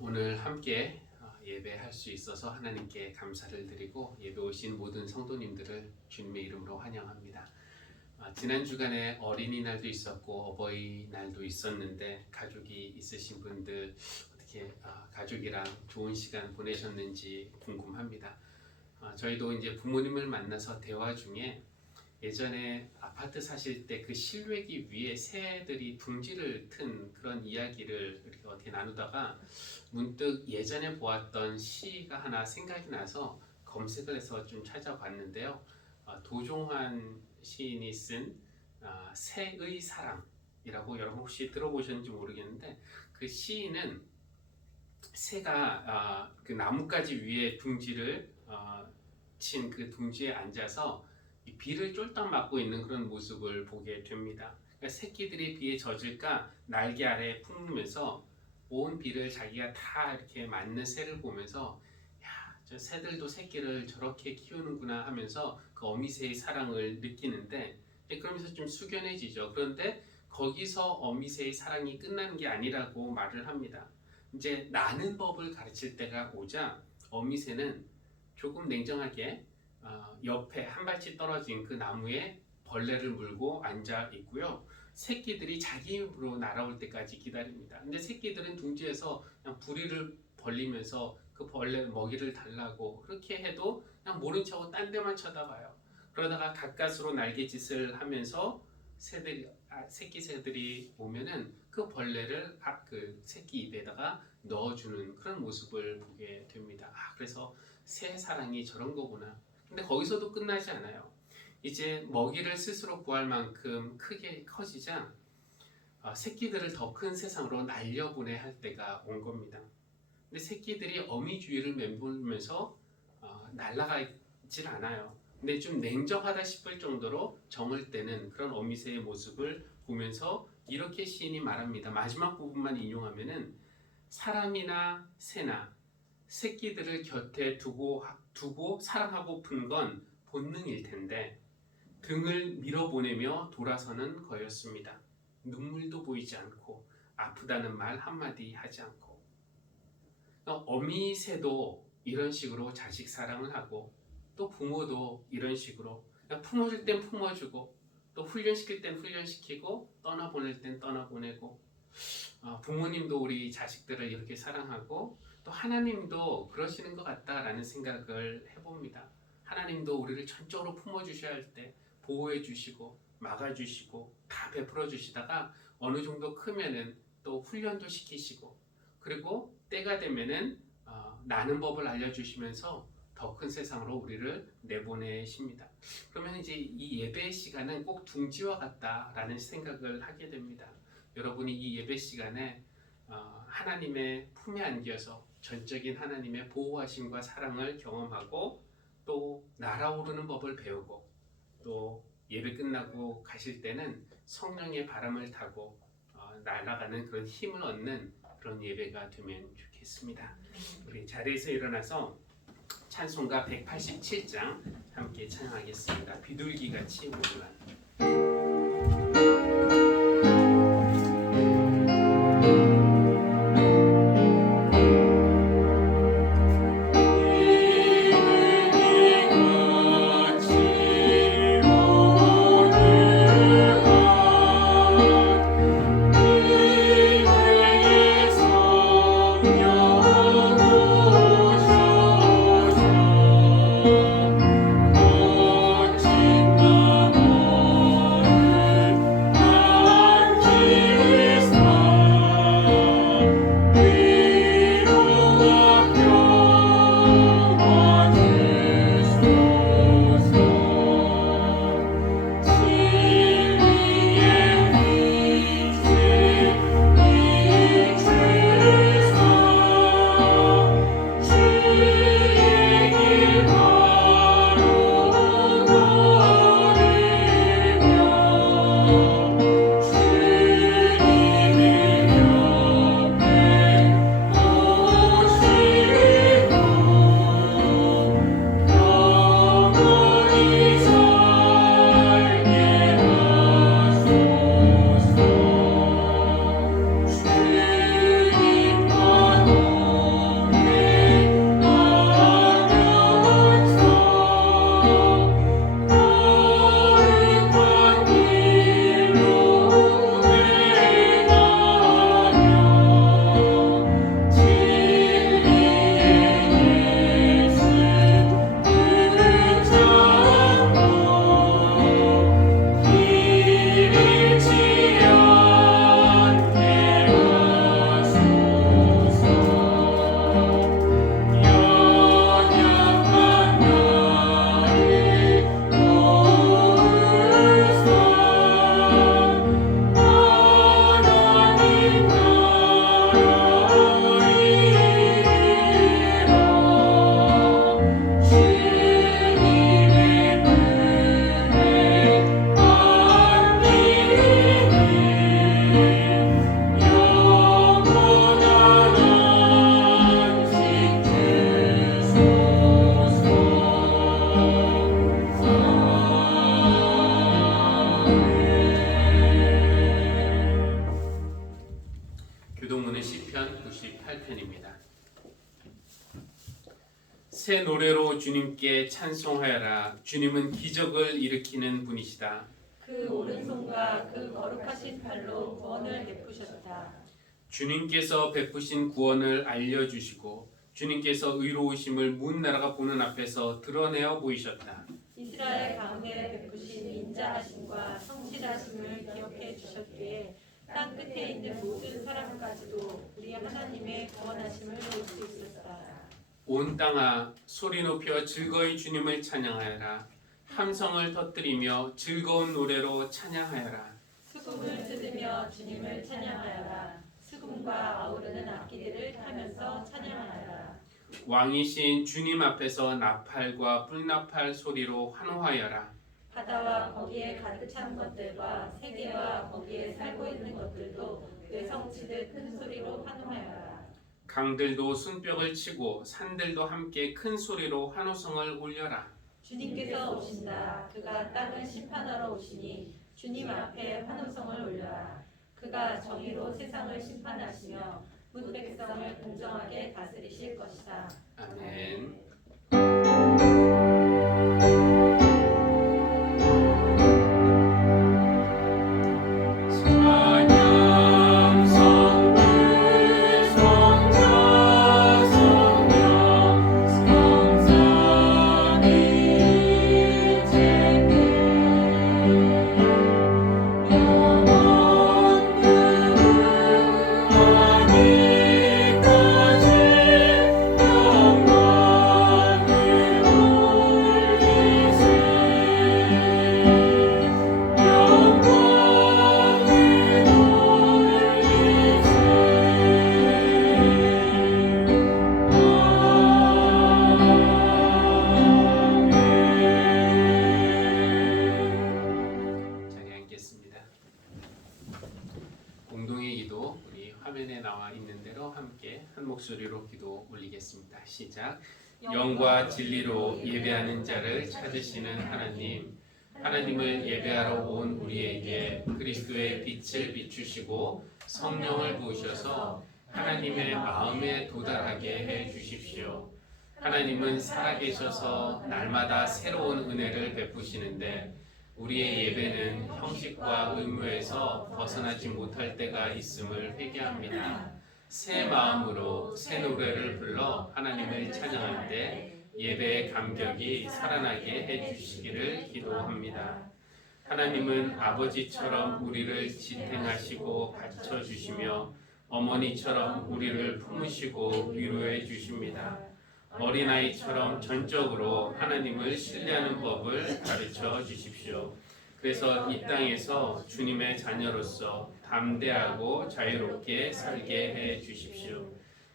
오늘 함께 예배할 수 있어서 하나님께 감사를 드리고 예배 오신 모든 성도님들을 주님의 이름으로 환영합니다. 지난 주간에 어린이날도 있었고 어버이날도 있었는데 가족이 있으신 분들 어떻게 가족이랑 좋은 시간 보내셨는지 궁금합니다. 저희도 이제 부모님을 만나서 대화 중에 예전에 아파트 사실 때 그 실외기 위에 새들이 둥지를 튼 그런 이야기를 이렇게 어떻게 나누다가 문득 예전에 보았던 시가 하나 생각이 나서 검색을 해서 좀 찾아봤는데요. 도종환 시인이 쓴 새의 사랑이라고 여러분 혹시 들어보셨는지 모르겠는데 그 시인은 새가 그 나뭇가지 위에 둥지를 친 그 둥지에 앉아서 비를 쫄딱 맞고 있는 그런 모습을 보게 됩니다. 그러니까 새끼들이 비에 젖을까 날개 아래 품으면서 온 비를 자기가 다 이렇게 맞는 새를 보면서 야, 저 새들도 새끼를 저렇게 키우는구나 하면서 그 어미새의 사랑을 느끼는데 그러면서 좀 숙연해지죠. 그런데 거기서 어미새의 사랑이 끝나는 게 아니라고 말을 합니다. 이제 나는 법을 가르칠 때가 오자 어미새는 조금 냉정하게 옆에 한 발씩 떨어진 그 나무에 벌레를 물고 앉아 있고요. 새끼들이 자기 입으로 날아올 때까지 기다립니다. 근데 새끼들은 둥지에서 그냥 부리를 벌리면서 그 벌레 먹이를 달라고 그렇게 해도 그냥 모른 척하고 딴 데만 쳐다봐요. 그러다가 가까스로 날개짓을 하면서 새끼 새들이 오면은 그 벌레를 그 새끼 입에다가 넣어주는 그런 모습을 보게 됩니다. 그래서 새 사랑이 저런 거구나. 근데 거기서도 끝나지 않아요. 이제 먹이를 스스로 구할 만큼 크게 커지자 새끼들을 더 큰 세상으로 날려보내야 할 때가 온 겁니다. 근데 새끼들이 어미 주위를 맴돌면서 날아가질 않아요. 근데 좀 냉정하다 싶을 정도로 정을 떼는 그런 어미새의 모습을 보면서 이렇게 시인이 말합니다. 마지막 부분만 인용하면은 사람이나 새나 새끼들을 곁에 두고 사랑하고픈 건 본능일 텐데 등을 밀어보내며 돌아서는 거였습니다. 눈물도 보이지 않고 아프다는 말 한마디 하지 않고. 어미새도 이런 식으로 자식 사랑을 하고 또 부모도 이런 식으로 품어줄 땐 품어주고 또 훈련시킬 땐 훈련시키고 떠나보낼 땐 떠나보내고 부모님도 우리 자식들을 이렇게 사랑하고 또 하나님도 그러시는 것 같다라는 생각을 해봅니다. 하나님도 우리를 전적으로 품어주셔야 할 때 보호해 주시고 막아주시고 다 베풀어 주시다가 어느 정도 크면은 또 훈련도 시키시고 그리고 때가 되면은 나는 법을 알려주시면서 더 큰 세상으로 우리를 내보내십니다. 그러면 이제 이 예배 시간은 꼭 둥지와 같다라는 생각을 하게 됩니다. 여러분이 이 예배 시간에 하나님의 품에 안겨서 전적인 하나님의 보호하심과 사랑을 경험하고 또 날아오르는 법을 배우고 또 예배 끝나고 가실 때는 성령의 바람을 타고 날아가는 그런 힘을 얻는 그런 예배가 되면 좋겠습니다. 우리 자리에서 일어나서 찬송가 187장 함께 찬양하겠습니다. 비둘기같이 오르간. 교동문은 시편 98편입니다. 새 노래로 주님께 찬송하여라. 주님은 기적을 일으키는 분이시다. 그 오른손과 그 거룩하신 팔로 구원을 베푸셨다. 주님께서 베푸신 구원을 알려주시고 주님께서 의로우심을 문 나라가 보는 앞에서 드러내어 보이셨다. 이스라엘 가운데 베푸신 인자하심과 성실하심을 기억해 주셨기에 땅 끝에 있는 모든 사람까지도 우리 하나님의 구원하심을 볼 수 있었다. 온 땅아 소리 높여 즐거이 주님을 찬양하여라. 함성을 터뜨리며 즐거운 노래로 찬양하여라. 수금을 뜯으며 주님을 찬양하여라. 수금과 아우르는 악기들을 타면서 찬양하여라. 왕이신 주님 앞에서 나팔과 불나팔 소리로 환호하여라. 바다와 거기에 가득 찬 것들과 세계와 거기에 살고 있는 것들도 뇌성치듯 큰 소리로 환호하여라. 강들도 순벽을 치고 산들도 함께 큰 소리로 환호성을 올려라. 주님께서 오신다. 그가 땅을 심판하러 오시니 주님 앞에 환호성을 올려라. 그가 정의로 세상을 심판하시며 문 백성을 공정하게 다스리실 것이다. 아멘. 공동의 기도 우리 화면에 나와 있는 대로 함께 한 목소리로 기도 올리겠습니다. 시작. 영과 진리로 예배하는 자를 찾으시는 하나님, 하나님을 예배하러 온 우리에게 그리스도의 빛을 비추시고 성령을 부으셔서 하나님의 마음에 도달하게 해 주십시오. 하나님은 살아계셔서 날마다 새로운 은혜를 베푸시는데 우리의 예배는 형식과 의무에서 벗어나지 못할 때가 있음을 회개합니다. 새 마음으로 새 노래를 불러 하나님을 찬양할 때 예배의 감격이 살아나게 해주시기를 기도합니다. 하나님은 아버지처럼 우리를 지탱하시고 받쳐주시며 어머니처럼 우리를 품으시고 위로해 주십니다. 어린아이처럼 전적으로 하나님을 신뢰하는 법을 가르쳐 주십시오. 그래서 이 땅에서 주님의 자녀로서 담대하고 자유롭게 살게 해 주십시오.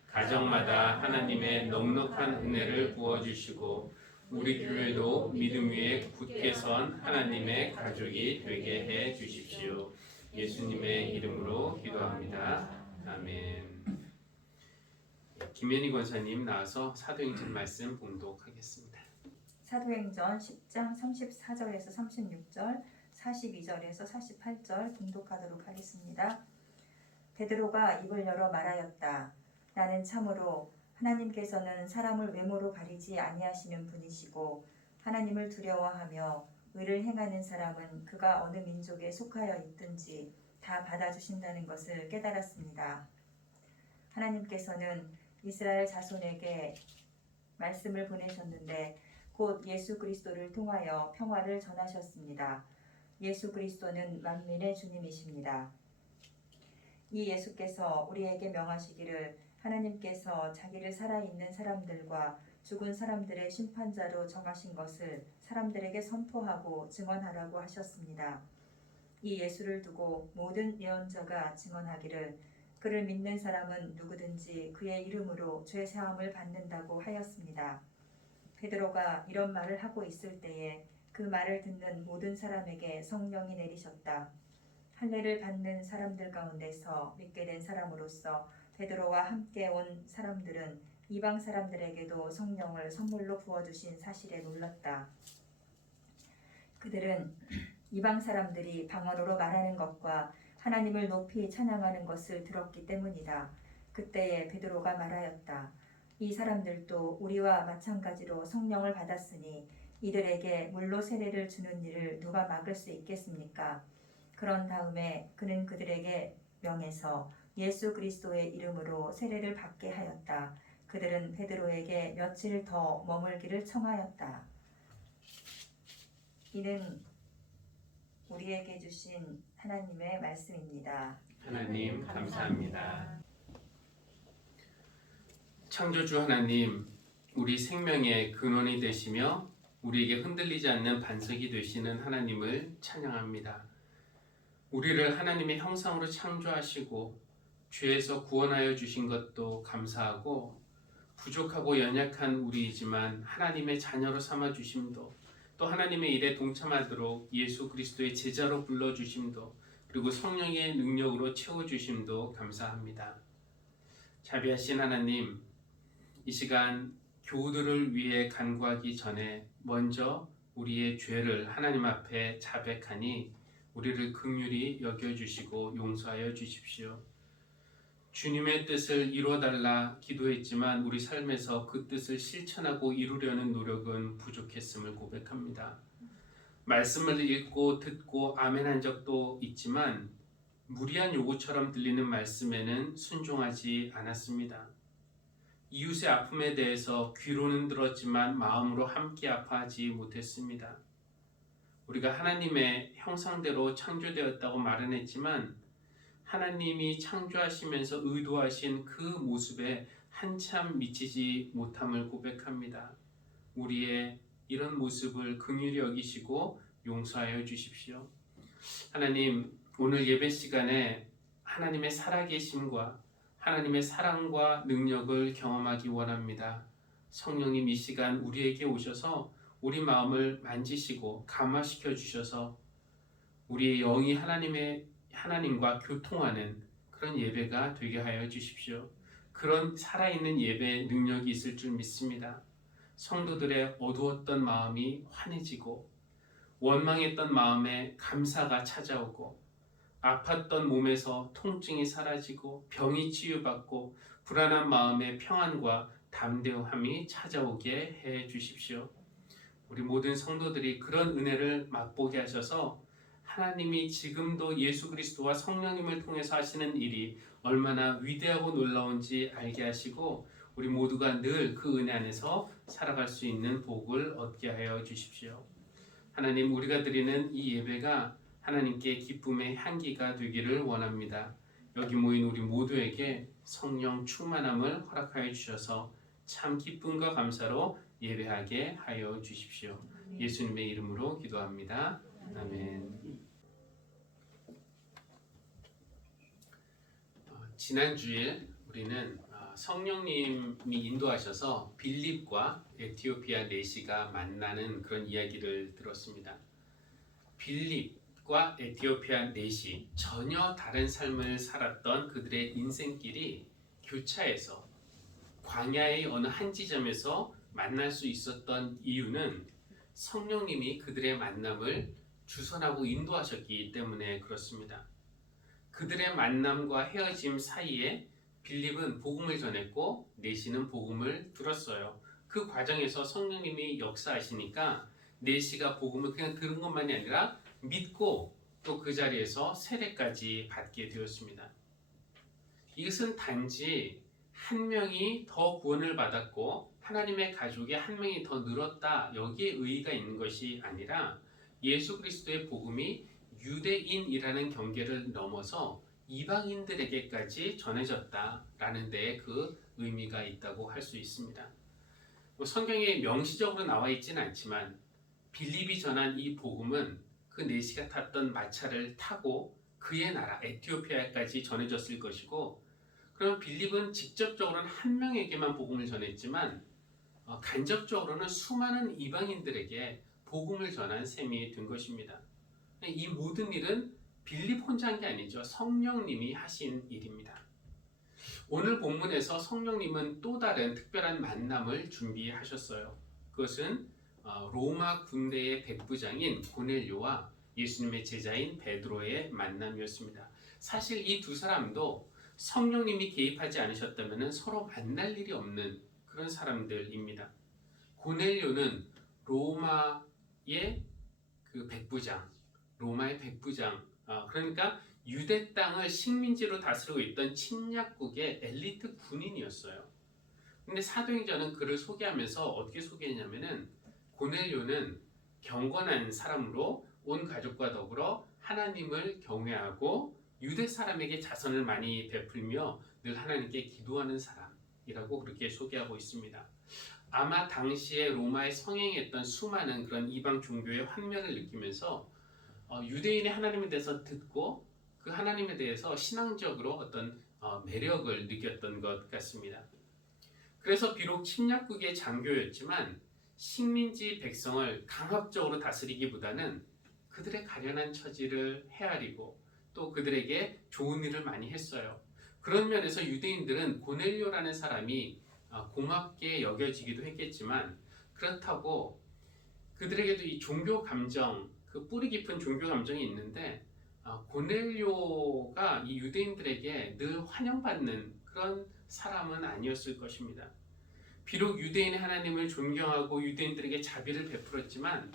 가정마다 하나님의 넉넉한 은혜를 부어주시고 우리 교회도 믿음 위에 굳게 선 하나님의 가족이 되게 해 주십시오. 예수님의 이름으로 기도합니다. 아멘. 김현희 권사님 나와서 사도행전 말씀 봉독하겠습니다. 사도행전 10장 34절에서 36절, 42절에서 48절 봉독하도록 하겠습니다. 베드로가 입을 열어 말하였다. 나는 참으로 하나님께서는 사람을 외모로 가리지 아니하시는 분이시고 하나님을 두려워하며 의를 행하는 사람은 그가 어느 민족에 속하여 있든지 다 받아주신다는 것을 깨달았습니다. 하나님께서는 이스라엘 자손에게 말씀을 보내셨는데 곧 예수 그리스도를 통하여 평화를 전하셨습니다. 예수 그리스도는 만민의 주님이십니다. 이 예수께서 우리에게 명하시기를 하나님께서 자기를 살아있는 사람들과 죽은 사람들의 심판자로 정하신 것을 사람들에게 선포하고 증언하라고 하셨습니다. 이 예수를 두고 모든 예언자가 증언하기를 그를 믿는 사람은 누구든지 그의 이름으로 죄 사함을 받는다고 하였습니다. 베드로가 이런 말을 하고 있을 때에 그 말을 듣는 모든 사람에게 성령이 내리셨다. 할례를 받는 사람들 가운데서 믿게 된 사람으로서 베드로와 함께 온 사람들은 이방 사람들에게도 성령을 선물로 부어주신 사실에 놀랐다. 그들은 이방 사람들이 방언으로 말하는 것과 하나님을 높이 찬양하는 것을 들었기 때문이다. 그때에 베드로가 말하였다. 이 사람들도 우리와 마찬가지로 성령을 받았으니 이들에게 물로 세례를 주는 일을 누가 막을 수 있겠습니까? 그런 다음에 그는 그들에게 명해서 예수 그리스도의 이름으로 세례를 받게 하였다. 그들은 베드로에게 며칠 더 머물기를 청하였다. 이는 우리에게 주신 하나님의 말씀입니다. 하나님 감사합니다. 창조주 하나님, 우리 생명의 근원이 되시며 우리에게 흔들리지 않는 반석이 되시는 하나님을 찬양합니다. 우리를 하나님의 형상으로 창조하시고 죄에서 구원하여 주신 것도 감사하고, 부족하고 연약한 우리이지만 하나님의 자녀로 삼아 주심도, 또 하나님의 일에 동참하도록 예수 그리스도의 제자로 불러 주심도, 그리고 성령의 능력으로 채워 주심도 감사합니다. 자비하신 하나님, 이 시간 교우들을 위해 간구하기 전에 먼저 우리의 죄를 하나님 앞에 자백하니 우리를 긍휼히 여겨주시고 용서하여 주십시오. 주님의 뜻을 이루어달라 기도했지만 우리 삶에서 그 뜻을 실천하고 이루려는 노력은 부족했음을 고백합니다. 말씀을 읽고 듣고 아멘한 적도 있지만 무리한 요구처럼 들리는 말씀에는 순종하지 않았습니다. 이웃의 아픔에 대해서 귀로는 들었지만 마음으로 함께 아파하지 못했습니다. 우리가 하나님의 형상대로 창조되었다고 말은 했지만 하나님이 창조하시면서 의도하신 그 모습에 한참 미치지 못함을 고백합니다. 우리의 이런 모습을 긍휼히 여기시고 용서하여 주십시오. 하나님, 오늘 예배 시간에 하나님의 살아계심과 하나님의 사랑과 능력을 경험하기 원합니다. 성령님, 이 시간 우리에게 오셔서 우리 마음을 만지시고 감화시켜 주셔서 우리의 영이 하나님과 교통하는 그런 예배가 되게 하여 주십시오. 그런 살아있는 예배 능력이 있을 줄 믿습니다. 성도들의 어두웠던 마음이 환해지고, 원망했던 마음에 감사가 찾아오고, 아팠던 몸에서 통증이 사라지고, 병이 치유받고, 불안한 마음에 평안과 담대함이 찾아오게 해 주십시오. 우리 모든 성도들이 그런 은혜를 맛보게 하셔서 하나님이 지금도 예수 그리스도와 성령님을 통해서 하시는 일이 얼마나 위대하고 놀라운지 알게 하시고, 우리 모두가 늘 그 은혜 안에서 살아갈 수 있는 복을 얻게 하여 주십시오. 하나님, 우리가 드리는 이 예배가 하나님께 기쁨의 향기가 되기를 원합니다. 여기 모인 우리 모두에게 성령 충만함을 허락하여 주셔서 참 기쁨과 감사로 예배하게 하여 주십시오. 예수님의 이름으로 기도합니다. 아멘. 지난 주일 우리는 성령님이 인도하셔서 빌립과 에티오피아 내시가 만나는 그런 이야기를 들었습니다. 빌립과 에티오피아 내시, 전혀 다른 삶을 살았던 그들의 인생길이 교차해서 광야의 어느 한 지점에서 만날 수 있었던 이유는 성령님이 그들의 만남을 주선하고 인도하셨기 때문에 그렇습니다. 그들의 만남과 헤어짐 사이에 빌립은 복음을 전했고 내시는 복음을 들었어요. 그 과정에서 성령님이 역사하시니까 내시가 복음을 그냥 들은 것만이 아니라 믿고 또 그 자리에서 세례까지 받게 되었습니다. 이것은 단지 한 명이 더 구원을 받았고 하나님의 가족이 한 명이 더 늘었다, 여기에 의의가 있는 것이 아니라 예수 그리스도의 복음이 유대인이라는 경계를 넘어서 이방인들에게까지 전해졌다라는 데에 그 의미가 있다고 할 수 있습니다. 성경에 명시적으로 나와 있지는 않지만 빌립이 전한 이 복음은 그 내시가 탔던 마차를 타고 그의 나라 에티오피아까지 전해졌을 것이고, 그럼 빌립은 직접적으로는 한 명에게만 복음을 전했지만 간접적으로는 수많은 이방인들에게 복음을 전한 셈이 된 것입니다. 이 모든 일은 빌립 혼자 한 게 아니죠. 성령님이 하신 일입니다. 오늘 본문에서 성령님은 또 다른 특별한 만남을 준비하셨어요. 그것은 로마 군대의 백부장인 고넬료와 예수님의 제자인 베드로의 만남이었습니다. 사실 이 두 사람도 성령님이 개입하지 않으셨다면 서로 만날 일이 없는 그런 사람들입니다. 고넬료는 로마의 그 백부장, 로마의 백부장, 그러니까 유대 땅을 식민지로 다스리고 있던 침략국의 엘리트 군인이었어요. 근데 사도행전은 그를 소개하면서 어떻게 소개했냐면은 고넬료는 경건한 사람으로 온 가족과 더불어 하나님을 경외하고 유대 사람에게 자선을 많이 베풀며 늘 하나님께 기도하는 사람이라고 그렇게 소개하고 있습니다. 아마 당시에 로마에 성행했던 수많은 그런 이방 종교의 환멸을 느끼면서 유대인의 하나님에 대해서 듣고 그 하나님에 대해서 신앙적으로 어떤 매력을 느꼈던 것 같습니다. 그래서 비록 침략국의 장교였지만 식민지 백성을 강압적으로 다스리기보다는 그들의 가련한 처지를 헤아리고 또 그들에게 좋은 일을 많이 했어요. 그런 면에서 유대인들은 고넬료라는 사람이 고맙게 여겨지기도 했겠지만 그렇다고 그들에게도 이 종교 감정, 그 뿌리 깊은 종교 감정이 있는데 고넬료가 이 유대인들에게 늘 환영받는 그런 사람은 아니었을 것입니다. 비록 유대인의 하나님을 존경하고 유대인들에게 자비를 베풀었지만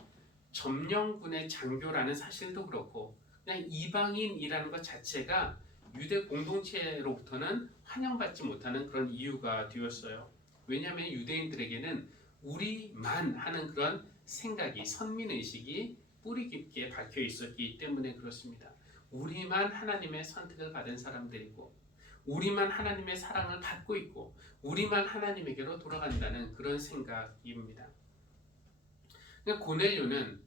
점령군의 장교라는 사실도 그렇고 그냥 이방인이라는 것 자체가 유대 공동체로부터는 환영받지 못하는 그런 이유가 되었어요. 왜냐하면 유대인들에게는 우리만 하는 그런 생각이, 선민의식이 뿌리 깊게 박혀 있었기 때문에 그렇습니다. 우리만 하나님의 선택을 받은 사람들이고 우리만 하나님의 사랑을 받고 있고 우리만 하나님에게로 돌아간다는 그런 생각입니다. 그러니까 고넬료는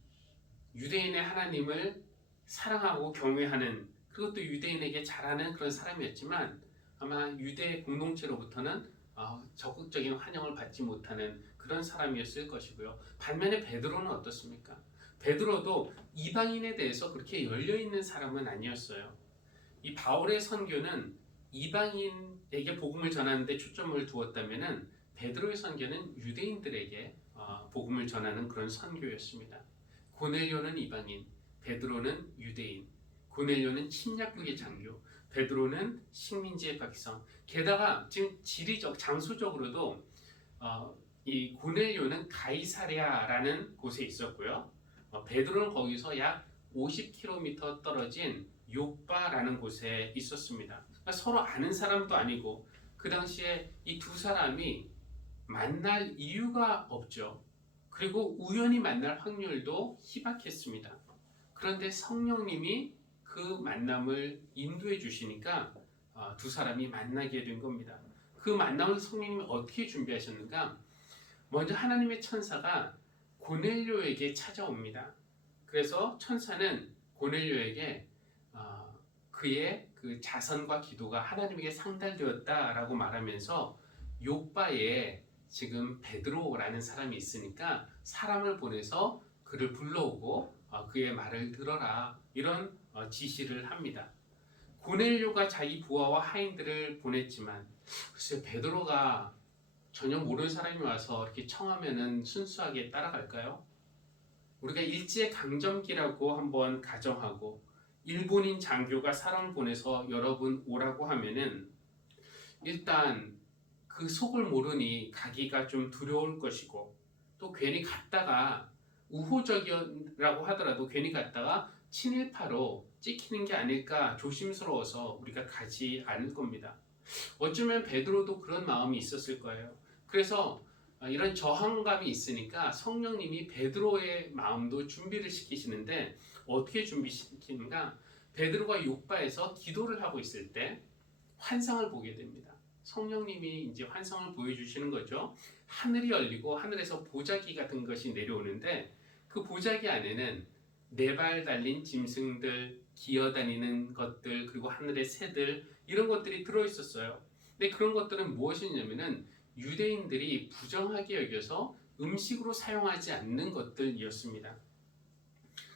유대인의 하나님을 사랑하고 경외하는 그것도 유대인에게 잘하는 그런 사람이었지만 아마 유대 공동체로부터는 적극적인 환영을 받지 못하는 그런 사람이었을 것이고요. 반면에 베드로는 어떻습니까? 베드로도 이방인에 대해서 그렇게 열려있는 사람은 아니었어요. 이 바울의 선교는 이방인에게 복음을 전하는 데 초점을 두었다면 베드로의 선교는 유대인들에게 복음을 전하는 그런 선교였습니다. 고넬료는 이방인, 베드로는 유대인. 고넬료는 침략국의 장교, 베드로는 식민지의 백성. 게다가 지금 지리적, 장소적으로도 이 고넬료는 가이사랴라는 곳에 있었고요. 베드로는 거기서 약 50km 떨어진 욥바라는 곳에 있었습니다. 그러니까 서로 아는 사람도 아니고 그 당시에 이 두 사람이 만날 이유가 없죠. 그리고 우연히 만날 확률도 희박했습니다. 그런데 성령님이 그 만남을 인도해 주시니까 두 사람이 만나게 된 겁니다. 그 만남을 성령님이 어떻게 준비하셨는가? 먼저 하나님의 천사가 고넬료에게 찾아옵니다. 그래서 천사는 고넬료에게 그의 그 자선과 기도가 하나님에게 상달되었다라고 말하면서 욥바에 지금 베드로라는 사람이 있으니까 사람을 보내서 그를 불러오고 그의 말을 들어라 이런 지시를 합니다. 고넬료가 자기 부하와 하인들을 보냈지만 글쎄 베드로가 전혀 모르는 사람이 와서 이렇게 청하면은 순수하게 따라갈까요? 우리가 일제강점기라고 한번 가정하고 일본인 장교가 사람을 보내서 여러분 오라고 하면은 일단 그 속을 모르니 가기가 좀 두려울 것이고 또 괜히 갔다가 우호적이라고 하더라도 괜히 갔다가 친일파로 찍히는 게 아닐까 조심스러워서 우리가 가지 않을 겁니다. 어쩌면 베드로도 그런 마음이 있었을 거예요. 그래서 이런 저항감이 있으니까 성령님이 베드로의 마음도 준비를 시키시는데 어떻게 준비시키는가? 베드로가 욥바에서 기도를 하고 있을 때 환상을 보게 됩니다. 성령님이 이제 환상을 보여주시는 거죠. 하늘이 열리고 하늘에서 보자기 같은 것이 내려오는데 그 보자기 안에는 네 발 달린 짐승들, 기어다니는 것들, 그리고 하늘의 새들 이런 것들이 들어있었어요. 근데 그런 것들은 무엇이냐면은 유대인들이 부정하게 여겨서 음식으로 사용하지 않는 것들이었습니다.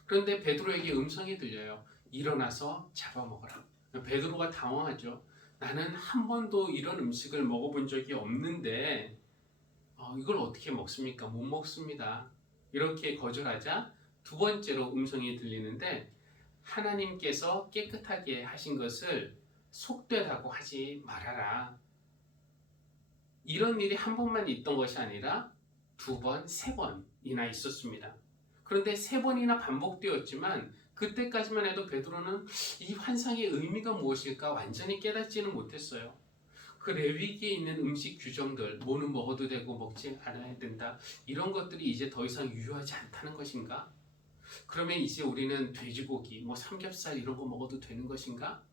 그런데 베드로에게 음성이 들려요. 일어나서 잡아먹어라. 베드로가 당황하죠. 나는 한 번도 이런 음식을 먹어본 적이 없는데 이걸 어떻게 먹습니까? 못 먹습니다. 이렇게 거절하자 두 번째로 음성이 들리는데 하나님께서 깨끗하게 하신 것을 속되다고 하지 말아라. 이런 일이 한 번만 있던 것이 아니라 2번, 3번이나 있었습니다. 그런데 3번이나 반복되었지만 그때까지만 해도 베드로는 이 환상의 의미가 무엇일까 완전히 깨닫지는 못했어요. 그 레위기에 있는 음식 규정들, 뭐는 먹어도 되고 먹지 않아야 된다, 이런 것들이 이제 더 이상 유효하지 않다는 것인가? 그러면 이제 우리는 돼지고기, 뭐 삼겹살 이런 거 먹어도 되는 것인가?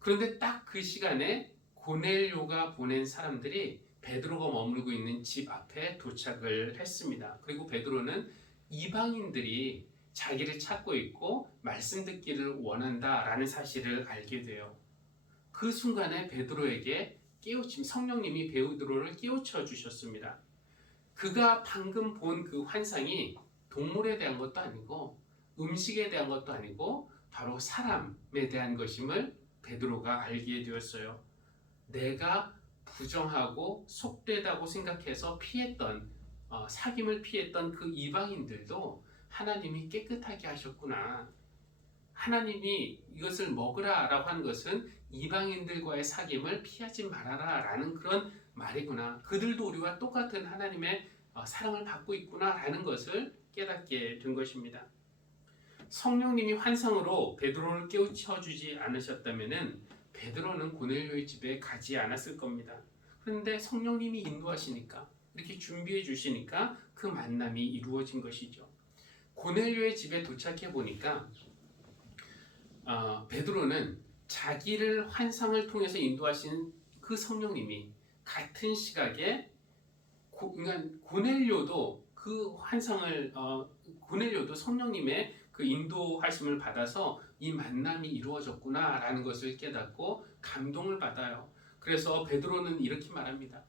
그런데 딱 그 시간에 고넬료가 보낸 사람들이 베드로가 머물고 있는 집 앞에 도착을 했습니다. 그리고 베드로는 이방인들이 자기를 찾고 있고 말씀 듣기를 원한다라는 사실을 알게 돼요. 그 순간에 베드로에게 깨우침, 성령님이 베드로를 깨우쳐 주셨습니다. 그가 방금 본 그 환상이 동물에 대한 것도 아니고 음식에 대한 것도 아니고 바로 사람에 대한 것임을 베드로가 알게 되었어요. 내가 부정하고 속되다고 생각해서 피했던, 사귐을 피했던 그 이방인들도 하나님이 깨끗하게 하셨구나. 하나님이 이것을 먹으라 라고 하는 것은 이방인들과의 사귐을 피하지 말아라 라는 그런 말이구나. 그들도 우리와 똑같은 하나님의 사랑을 받고 있구나 라는 것을 깨닫게 된 것입니다. 성령님이 환상으로 베드로를 깨우쳐 주지 않으셨다면 베드로는 고넬료의 집에 가지 않았을 겁니다. 그런데 성령님이 인도하시니까, 이렇게 준비해 주시니까 그 만남이 이루어진 것이죠. 고넬료의 집에 도착해 보니까 베드로는 자기를 환상을 통해서 인도하신 그 성령님이 같은 시각에 고넬료도 그 환상을 고넬료도 성령님의 그 인도하심을 받아서 이 만남이 이루어졌구나라는 것을 깨닫고 감동을 받아요. 그래서 베드로는 이렇게 말합니다.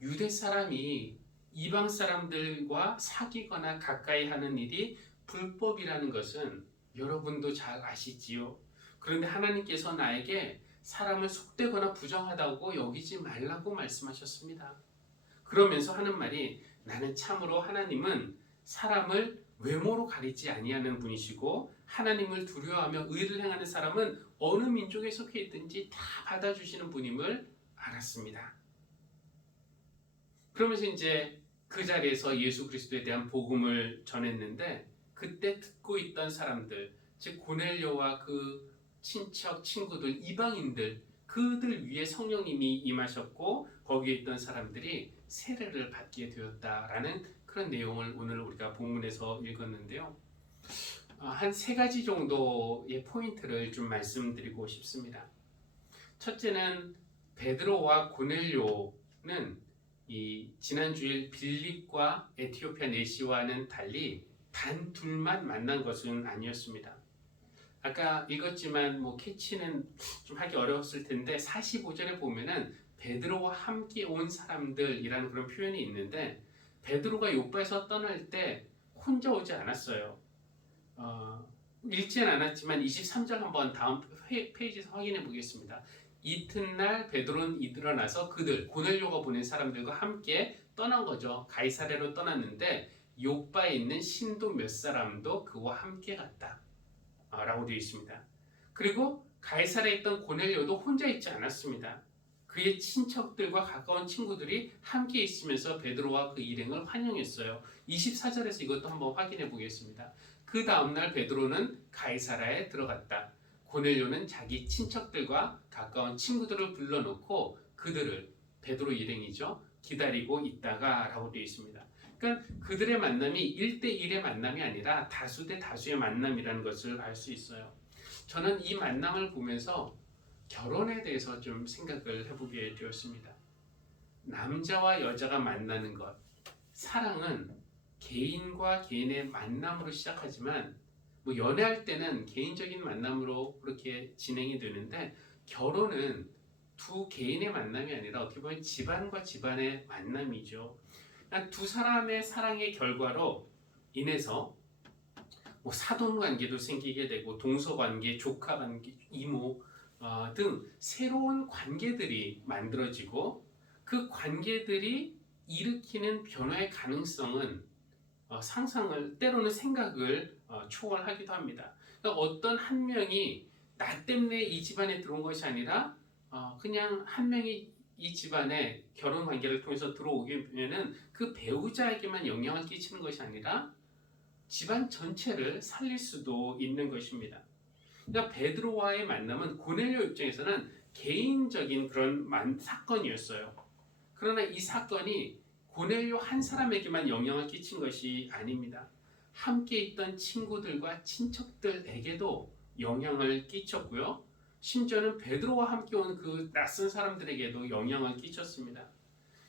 유대 사람이 이방 사람들과 사귀거나 가까이 하는 일이 불법이라는 것은 여러분도 잘 아시지요. 그런데 하나님께서 나에게 사람을 속되거나 부정하다고 여기지 말라고 말씀하셨습니다. 그러면서 하는 말이, 나는 참으로 하나님은 사람을 외모로 가리지 아니하는 분이시고 하나님을 두려워하며 의를 행하는 사람은 어느 민족에 속해 있든지 다 받아주시는 분임을 알았습니다. 그러면서 이제 그 자리에서 예수 그리스도에 대한 복음을 전했는데, 그때 듣고 있던 사람들, 즉 고넬료와 그 친척, 친구들, 이방인들, 그들 위에 성령님이 임하셨고 거기에 있던 사람들이 세례를 받게 되었다라는 그런 내용을 오늘 우리가 본문에서 읽었는데요. 한 3가지 정도의 포인트를 좀 말씀드리고 싶습니다. 첫째는 베드로와 고넬료는 이 지난 주일 빌립과 에티오피아 내시와는 달리 단 둘만 만난 것은 아니었습니다. 아까 읽었지만 캐치는 좀 하기 어려웠을 텐데 45절에 보면은 베드로와 함께 온 사람들이라는 그런 표현이 있는데, 베드로가 요바에서 떠날 때 혼자 오지 않았어요. 읽지는 않았지만 23절 한번 다음 페이지에서 확인해 보겠습니다. 이튿날 베드로는 일어나서 그들, 고넬료가 보낸 사람들과 함께 떠난 거죠. 가이사랴로 떠났는데 요바에 있는 신도 몇 사람도 그와 함께 갔다 라고 되어 있습니다. 그리고 가이사랴에 있던 고넬료도 혼자 있지 않았습니다. 그의 친척들과 가까운 친구들이 함께 있으면서 베드로와 그 일행을 환영했어요. 24절에서 이것도 한번 확인해 보겠습니다. 그 다음날 베드로는 가이사랴에 들어갔다. 고넬료는 자기 친척들과 가까운 친구들을 불러놓고 그들을, 베드로 일행이죠, 기다리고 있다가 라고 되어 있습니다. 그러니까 그들의 만남이 1대1의 만남이 아니라 다수 대 다수의 만남이라는 것을 알 수 있어요. 저는 이 만남을 보면서 결혼에 대해서 좀 생각을 해보게 되었습니다. 남자와 여자가 만나는 것, 사랑은 개인과 개인의 만남으로 시작하지만 연애할 때는 개인적인 만남으로 그렇게 진행이 되는데, 결혼은 두 개인의 만남이 아니라 어떻게 보면 집안과 집안의 만남이죠. 두 사람의 사랑의 결과로 인해서 사돈관계도 생기게 되고 동서관계, 조카관계, 이모 등 새로운 관계들이 만들어지고, 그 관계들이 일으키는 변화의 가능성은 상상을, 때로는 생각을 초월하기도 합니다. 그러니까 어떤 한 명이 나 때문에 이 집안에 들어온 것이 아니라 그냥 한 명이 이 집안에 결혼 관계를 통해서 들어오면은 그 배우자에게만 영향을 끼치는 것이 아니라 집안 전체를 살릴 수도 있는 것입니다. 그러니까 베드로와의 만남은 고넬료 입장에서는 개인적인 그런 사건이었어요. 그러나 이 사건이 고넬료 한 사람에게만 영향을 끼친 것이 아닙니다. 함께 있던 친구들과 친척들에게도 영향을 끼쳤고요. 심지어는 베드로와 함께 온 그 낯선 사람들에게도 영향을 끼쳤습니다.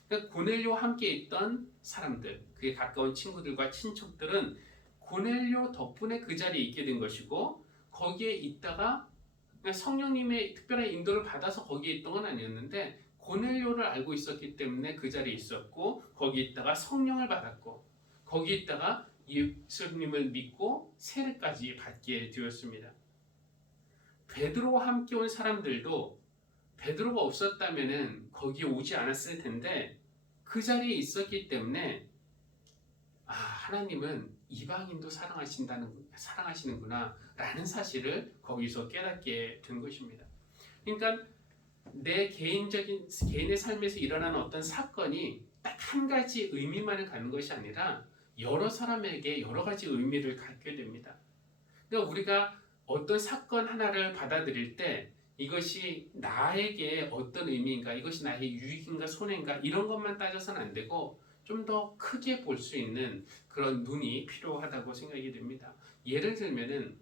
그러니까 고넬료와 함께 있던 사람들, 그의 가까운 친구들과 친척들은 고넬료 덕분에 그 자리에 있게 된 것이고, 거기에 있다가 성령님의 특별한 인도를 받아서 거기에 있던 건 아니었는데 고넬료를 알고 있었기 때문에 그 자리에 있었고, 거기에 있다가 성령을 받았고, 거기에 있다가 예수님을 믿고 세례까지 받게 되었습니다. 베드로와 함께 온 사람들도 베드로가 없었다면은 거기에 오지 않았을 텐데 그 자리에 있었기 때문에 하나님은 이방인도 사랑하시는구나 라는 사실을 거기서 깨닫게 된 것입니다. 그러니까 내 개인의 삶에서 일어나는 어떤 사건이 딱 한 가지 의미만을 갖는 것이 아니라 여러 사람에게 여러 가지 의미를 갖게 됩니다. 그러니까 우리가 어떤 사건 하나를 받아들일 때 이것이 나에게 어떤 의미인가, 이것이 나의 유익인가 손해인가 이런 것만 따져서는 안 되고 좀 더 크게 볼 수 있는 그런 눈이 필요하다고 생각이 됩니다. 예를 들면은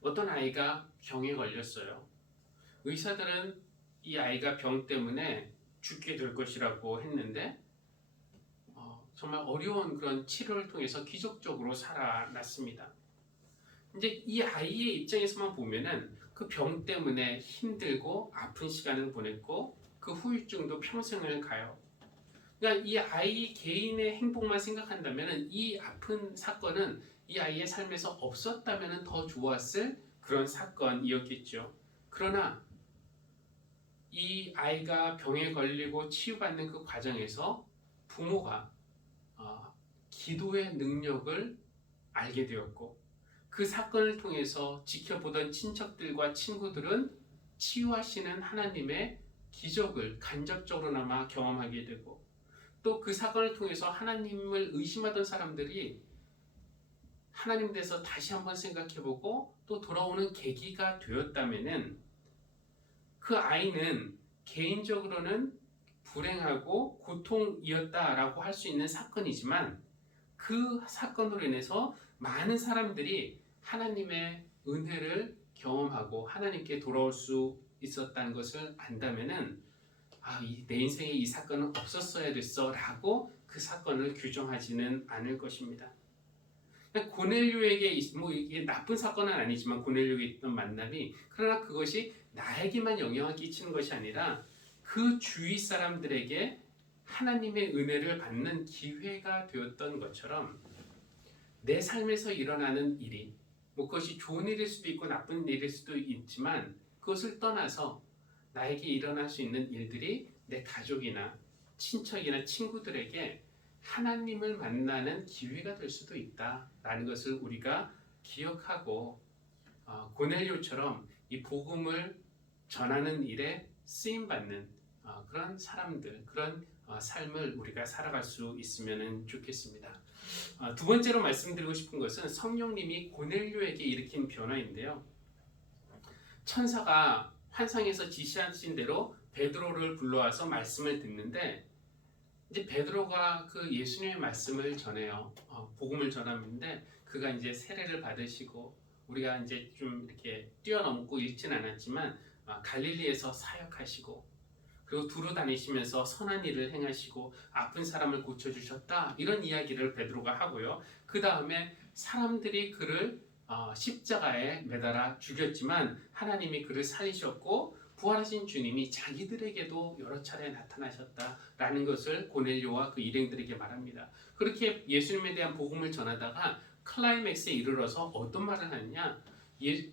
어떤 아이가 병에 걸렸어요. 의사들은 이 아이가 병 때문에 죽게 될 것이라고 했는데 정말 어려운 그런 치료를 통해서 기적적으로 살아났습니다. 이제 이 아이의 입장에서만 보면은 그 병 때문에 힘들고 아픈 시간을 보냈고 그 후유증도 평생을 가요. 그러니까 이 아이 개인의 행복만 생각한다면은 이 아픈 사건은 이 아이의 삶에서 없었다면은 더 좋았을 그런 사건이었겠죠. 그러나 이 아이가 병에 걸리고 치유받는 그 과정에서 부모가 기도의 능력을 알게 되었고, 그 사건을 통해서 지켜보던 친척들과 친구들은 치유하시는 하나님의 기적을 간접적으로나마 경험하게 되고, 또 그 사건을 통해서 하나님을 의심하던 사람들이 하나님에 대해서 다시 한번 생각해보고 또 돌아오는 계기가 되었다면은 그 아이는 개인적으로는 불행하고 고통이었다라고 할 수 있는 사건이지만 그 사건으로 인해서 많은 사람들이 하나님의 은혜를 경험하고 하나님께 돌아올 수 있었다는 것을 안다면은 내 인생에 이 사건은 없었어야 됐어 라고 그 사건을 규정하지는 않을 것입니다. 고넬료에게 이게 나쁜 사건은 아니지만 고넬료에게 있던 만남이, 그러나 그것이 나에게만 영향을 끼치는 것이 아니라 그 주위 사람들에게 하나님의 은혜를 받는 기회가 되었던 것처럼 내 삶에서 일어나는 일이 그것이 좋은 일일 수도 있고 나쁜 일일 수도 있지만 그것을 떠나서 나에게 일어날 수 있는 일들이 내 가족이나 친척이나 친구들에게 하나님을 만나는 기회가 될 수도 있다라는 것을 우리가 기억하고 고넬료처럼 이 복음을 전하는 일에 쓰임받는 그런 사람들, 그런 삶을 우리가 살아갈 수 있으면 좋겠습니다. 두 번째로 말씀드리고 싶은 것은 성령님이 고넬료에게 일으킨 변화인데요. 천사가 환상에서 지시하신 대로 베드로를 불러와서 말씀을 듣는데, 이제 베드로가 그 예수님의 말씀을 전해요. 복음을 전하는데 그가 이제 세례를 받으시고, 우리가 이제 좀 이렇게 뛰어넘고 읽지는 않았지만 갈릴리에서 사역하시고, 그리고 두루 다니시면서 선한 일을 행하시고 아픈 사람을 고쳐주셨다, 이런 이야기를 베드로가 하고요. 그 다음에 사람들이 그를 십자가에 매달아 죽였지만 하나님이 그를 살리셨고 부활하신 주님이 자기들에게도 여러 차례 나타나셨다라는 것을 고넬료와 그 일행들에게 말합니다. 그렇게 예수님에 대한 복음을 전하다가 클라이맥스에 이르러서 어떤 말을 하느냐,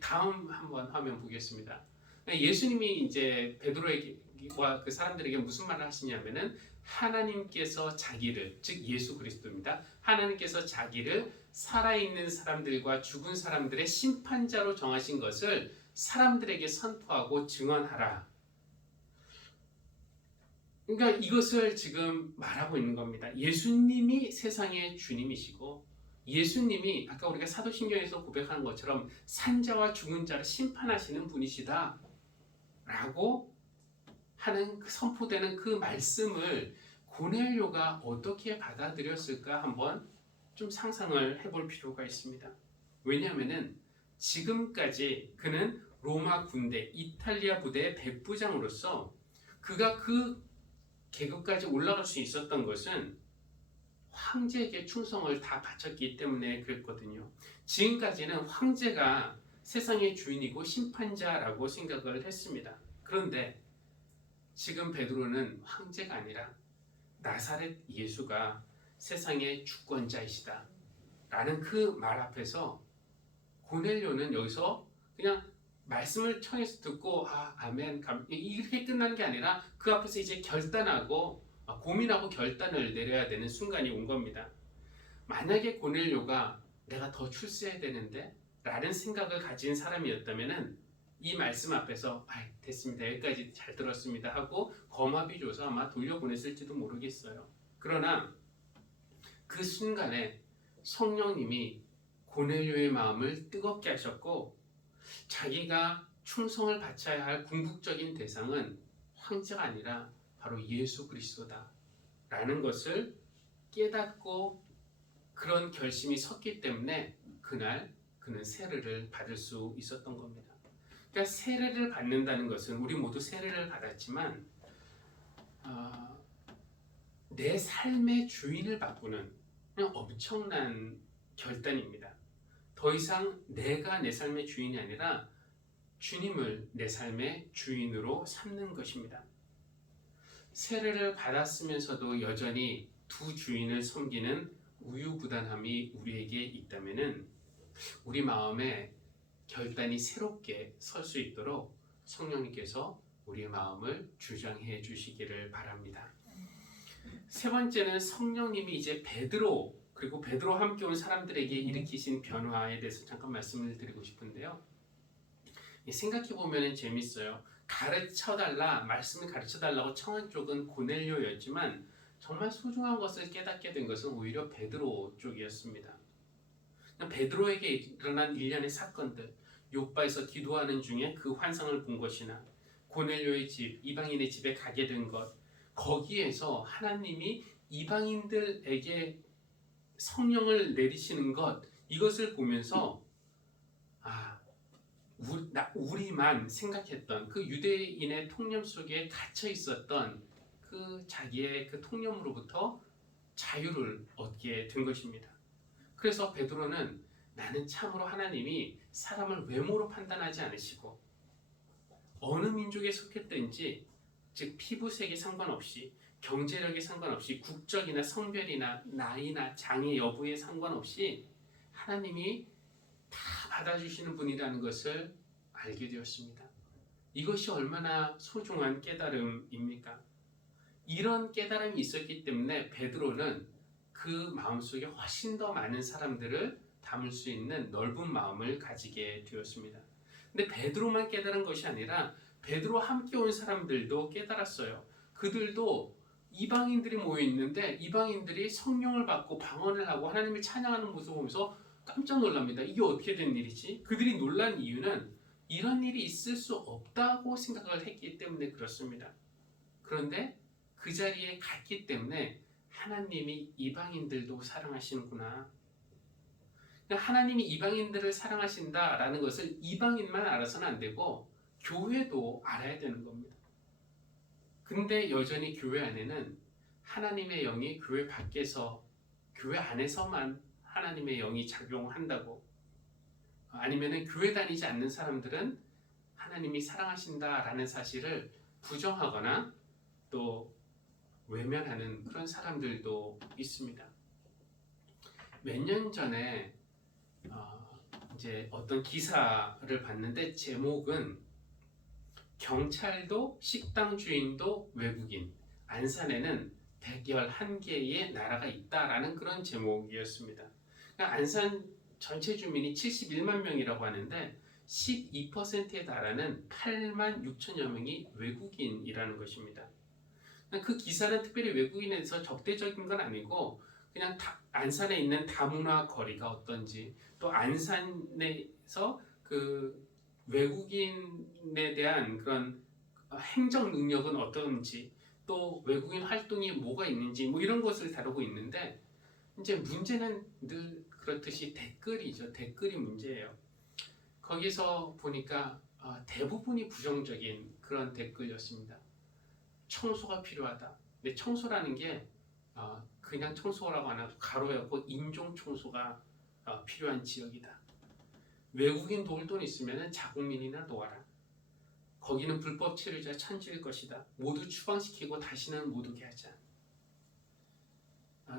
다음 한번 화면 보겠습니다. 예수님이 이제 베드로에게 그 사람들에게 무슨 말을 하시냐면은 하나님께서 자기를, 즉 예수 그리스도입니다. 하나님께서 자기를 살아있는 사람들과 죽은 사람들의 심판자로 정하신 것을 사람들에게 선포하고 증언하라. 그러니까 이것을 지금 말하고 있는 겁니다. 예수님이 세상의 주님이시고 예수님이 아까 우리가 사도신경에서 고백하는 것처럼 산자와 죽은 자를 심판하시는 분이시다 라고 하는 선포되는 그 말씀을 고넬료가 어떻게 받아들였을까 한번 좀 상상을 해볼 필요가 있습니다. 왜냐하면은 지금까지 그는 로마 군대 이탈리아 부대의 백부장으로서 그가 그 계급까지 올라갈 수 있었던 것은 황제에게 충성을 다 바쳤기 때문에 그랬거든요. 지금까지는 황제가 세상의 주인이고 심판자라고 생각을 했습니다. 그런데 지금 베드로는 황제가 아니라 나사렛 예수가 세상의 주권자이시다 라는 그 말 앞에서 고넬료는 여기서 그냥 말씀을 청해서 듣고 아멘 이렇게 끝난 게 아니라 그 앞에서 이제 결단하고 고민하고 결단을 내려야 되는 순간이 온 겁니다. 만약에 고넬료가 내가 더 출세해야 되는데 라는 생각을 가진 사람이었다면은 이 말씀 앞에서 됐습니다. 여기까지 잘 들었습니다 하고 거마비 줘서 아마 돌려보냈을지도 모르겠어요. 그러나 그 순간에 성령님이 고넬료의 마음을 뜨겁게 하셨고 자기가 충성을 바쳐야 할 궁극적인 대상은 황제가 아니라 바로 예수 그리스도다 라는 것을 깨닫고 그런 결심이 섰기 때문에 그날 그는 세례를 받을 수 있었던 겁니다. 그러니까 세례를 받는다는 것은 우리 모두 세례를 받았지만 내 삶의 주인을 바꾸는 그냥 엄청난 결단입니다. 더 이상 내가 내 삶의 주인이 아니라 주님을 내 삶의 주인으로 삼는 것입니다. 세례를 받았으면서도 여전히 두 주인을 섬기는 우유부단함이 우리에게 있다면은 우리 마음에 결단이 새롭게 설 수 있도록 성령님께서 우리의 마음을 주장해 주시기를 바랍니다. 세 번째는 성령님이 이제 베드로 그리고 베드로 함께 온 사람들에게 일으키신 변화에 대해서 잠깐 말씀을 드리고 싶은데요. 생각해 보면 재밌어요. 말씀을 가르쳐 달라고 청한 쪽은 고넬료였지만 정말 소중한 것을 깨닫게 된 것은 오히려 베드로 쪽이었습니다. 베드로에게 일어난 일련의 사건들, 욥바에서 기도하는 중에 그 환상을 본 것이나 고넬료의 집, 이방인의 집에 가게 된 것, 거기에서 하나님이 이방인들에게 성령을 내리시는 것, 이것을 보면서 우리만 생각했던 그 유대인의 통념 속에 갇혀 있었던 그 자기의 그 통념으로부터 자유를 얻게 된 것입니다. 그래서 베드로는 나는 참으로 하나님이 사람을 외모로 판단하지 않으시고 어느 민족에 속했든지 즉 피부색에 상관없이 경제력에 상관없이 국적이나 성별이나 나이나 장애 여부에 상관없이 하나님이 다 받아주시는 분이라는 것을 알게 되었습니다. 이것이 얼마나 소중한 깨달음입니까? 이런 깨달음이 있었기 때문에 베드로는 그 마음속에 훨씬 더 많은 사람들을 담을 수 있는 넓은 마음을 가지게 되었습니다. 근데 베드로만 깨달은 것이 아니라 베드로 함께 온 사람들도 깨달았어요. 그들도 이방인들이 모여 있는데 이방인들이 성령을 받고 방언을 하고 하나님을 찬양하는 모습을 보면서 깜짝 놀랍니다. 이게 어떻게 된 일이지? 그들이 놀란 이유는 이런 일이 있을 수 없다고 생각을 했기 때문에 그렇습니다. 그런데 그 자리에 갔기 때문에 하나님이 이방인들도 사랑하시는구나. 하나님이 이방인들을 사랑하신다라는 것을 이방인만 알아서는 안 되고 교회도 알아야 되는 겁니다. 근데 여전히 교회 안에는 하나님의 영이 교회 밖에서, 교회 안에서만 하나님의 영이 작용한다고, 아니면 교회 다니지 않는 사람들은 하나님이 사랑하신다라는 사실을 부정하거나 또 외면하는 그런 사람들도 있습니다. 몇 년 전에 이제 어떤 기사를 봤는데 제목은 경찰도 식당 주인도 외국인, 안산에는 111개의 나라가 있다라는 그런 제목이었습니다. 그러니까 안산 전체 주민이 71만 명이라고 하는데 12%에 달하는 8만 6천여 명이 외국인이라는 것입니다. 그 기사는 특별히 외국인에 대해서 적대적인 건 아니고 그냥 안산에 있는 다문화 거리가 어떤지, 또 안산에서 그 외국인에 대한 그런 행정 능력은 어떤지, 또 외국인 활동이 뭐가 있는지 뭐 이런 것을 다루고 있는데, 이제 문제는 늘 그렇듯이 댓글이죠. 댓글이 문제예요. 거기서 보니까 대부분이 부정적인 그런 댓글이었습니다. 청소가 필요하다. 근데 청소라는 게 그냥 청소라고 안 하고 가로였고 인종 청소가 필요한 지역이다. 외국인 도울 돈 있으면 자국민이나 놓아라. 거기는 불법 체류자 천지일 것이다. 모두 추방시키고 다시는 못 오게 하자.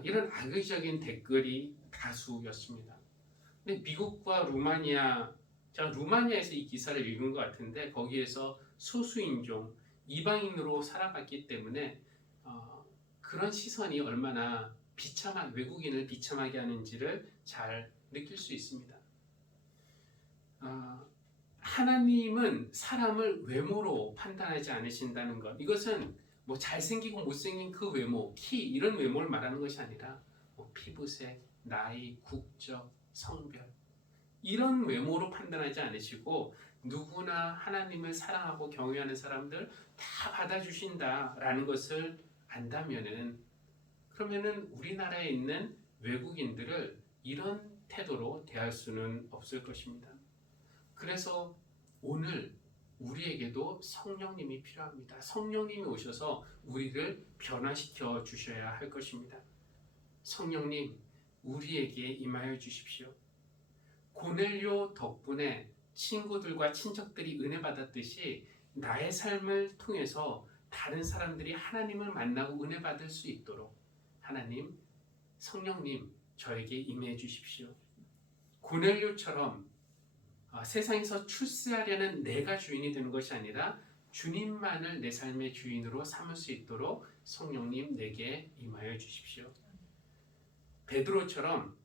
이런 악의적인 댓글이 다수였습니다. 근데 미국과 루마니아, 제가 루마니아에서 이 기사를 읽은 것 같은데 거기에서 소수인종, 이방인으로 살아갔기 때문에 그런 시선이 얼마나 외국인을 비참하게 하는지를 잘 느낄 수 있습니다. 하나님은 사람을 외모로 판단하지 않으신다는 것, 이것은 뭐 잘생기고 못생긴 그 외모, 키 이런 외모를 말하는 것이 아니라 뭐 피부색, 나이, 국적, 성별 이런 외모로 판단하지 않으시고 누구나 하나님을 사랑하고 경외하는 사람들 다 받아주신다라는 것을 안다면은, 그러면은 우리나라에 있는 외국인들을 이런 태도로 대할 수는 없을 것입니다. 그래서 오늘 우리에게도 성령님이 필요합니다. 성령님이 오셔서 우리를 변화시켜 주셔야 할 것입니다. 성령님, 우리에게 임하여 주십시오. 고넬료 덕분에 친구들과 친척들이 은혜 받았듯이 나의 삶을 통해서 다른 사람들이 하나님을 만나고 은혜 받을 수 있도록 하나님, 성령님 저에게 임해 주십시오. 고넬료처럼 세상에서 출세하려는 내가 주인이 되는 것이 아니라 주님만을 내 삶의 주인으로 삼을 수 있도록 성령님 내게 임하여 주십시오. 베드로처럼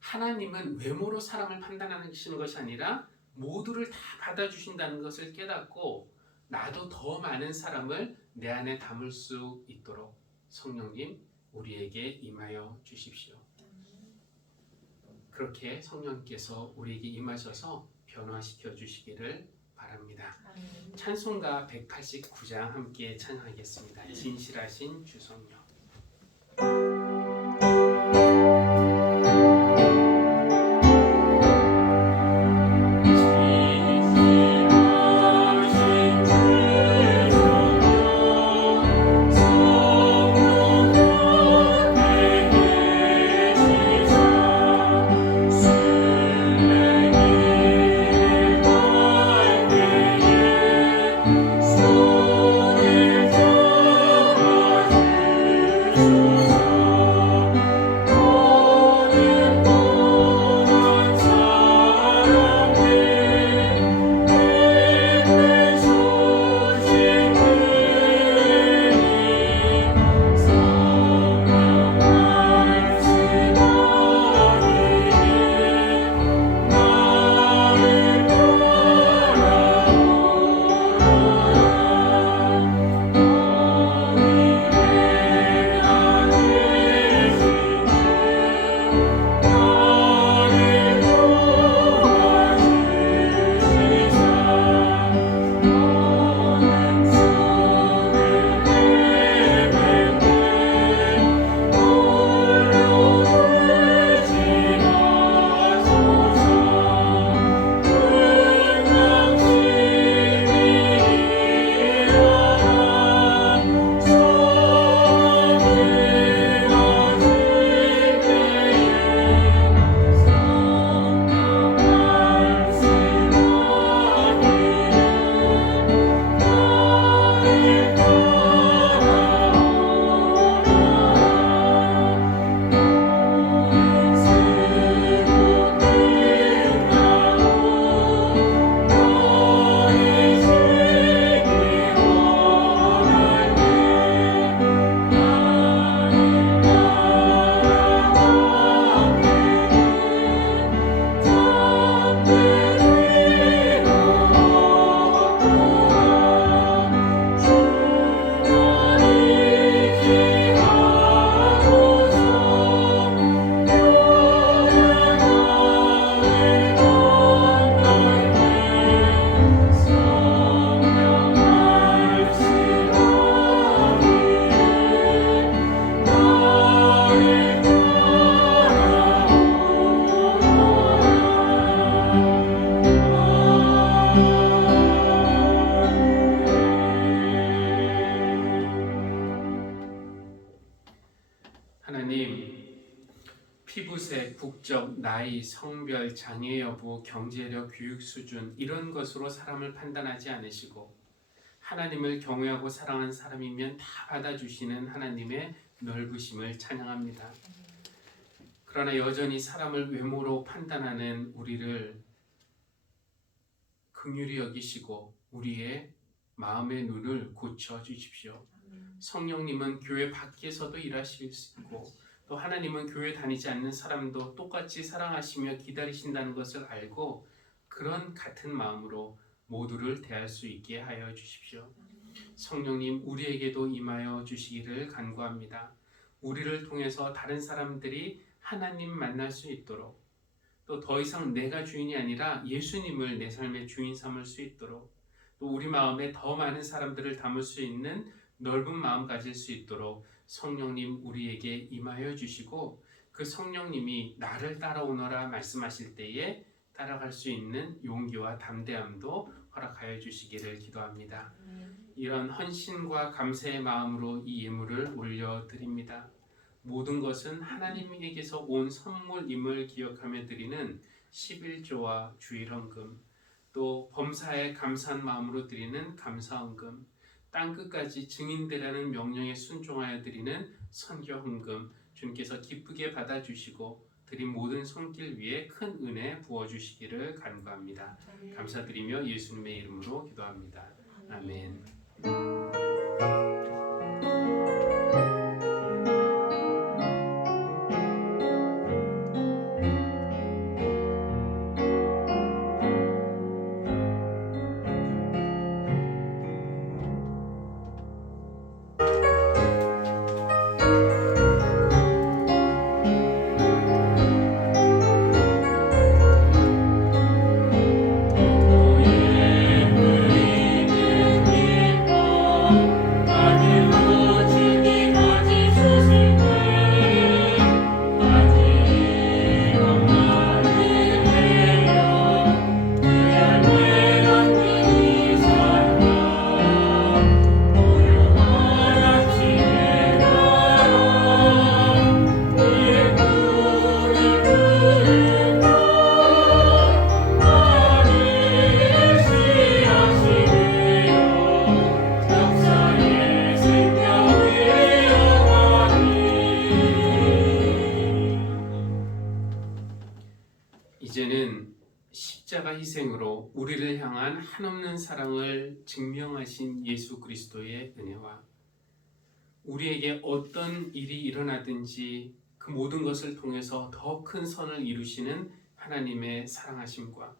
하나님은 외모로 사람을 판단하시는 것이 아니라 모두를 다 받아주신다는 것을 깨닫고 나도 더 많은 사람을 내 안에 담을 수 있도록 성령님 우리에게 임하여 주십시오. 그렇게 성령께서 우리에게 임하셔서 변화시켜 주시기를 바랍니다. 찬송가 189장 함께 찬양하겠습니다. 진실하신 주 성령. 하나님, 피부색, 국적, 나이, 성별, 장애 여부, 경제력, 교육 수준 이런 것으로 사람을 판단하지 않으시고 하나님을 경외하고 사랑하는 사람이면 다 받아주시는 하나님의 넓으심을 찬양합니다. 그러나 여전히 사람을 외모로 판단하는 우리를 긍휼히 여기시고 우리의 마음의 눈을 고쳐 주십시오. 성령님은 교회 밖에서도 일하실 수 있고 또 하나님은 교회 다니지 않는 사람도 똑같이 사랑하시며 기다리신다는 것을 알고 그런 같은 마음으로 모두를 대할 수 있게 하여 주십시오. 성령님, 우리에게도 임하여 주시기를 간구합니다. 우리를 통해서 다른 사람들이 하나님 만날 수 있도록 또 더 이상 내가 주인이 아니라 예수님을 내 삶의 주인 삼을 수 있도록 또 우리 마음에 더 많은 사람들을 담을 수 있는 넓은 마음 가질 수 있도록 성령님 우리에게 임하여 주시고 그 성령님이 나를 따라오너라 말씀하실 때에 따라갈 수 있는 용기와 담대함도 허락하여 주시기를 기도합니다. 이런 헌신과 감사의 마음으로 이 예물을 올려드립니다. 모든 것은 하나님에게서 온 선물임을 기억하며 드리는 11조와 주일헌금, 또 범사에 감사한 마음으로 드리는 감사헌금, 땅끝까지 증인되라는 명령에 순종하여 드리는 선교헌금, 주님께서 기쁘게 받아주시고 드린 모든 손길 위에 큰 은혜 부어주시기를 간구합니다. 감사드리며 예수님의 이름으로 기도합니다. 아멘. 이제는 십자가 희생으로 우리를 향한 한없는 사랑을 증명하신 예수 그리스도의 은혜와 우리에게 어떤 일이 일어나든지 그 모든 것을 통해서 더 큰 선을 이루시는 하나님의 사랑하심과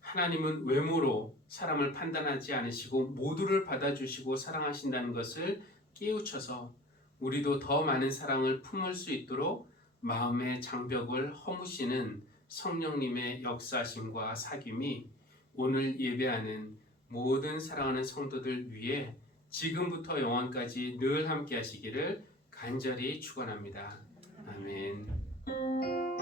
하나님은 외모로 사람을 판단하지 않으시고 모두를 받아주시고 사랑하신다는 것을 깨우쳐서 우리도 더 많은 사랑을 품을 수 있도록 마음의 장벽을 허무시는 성령님의 역사심과 사귐이 오늘 예배하는 모든 사랑하는 성도들 위해 지금부터 영원까지 늘 함께 하시기를 간절히 축원합니다. 아멘.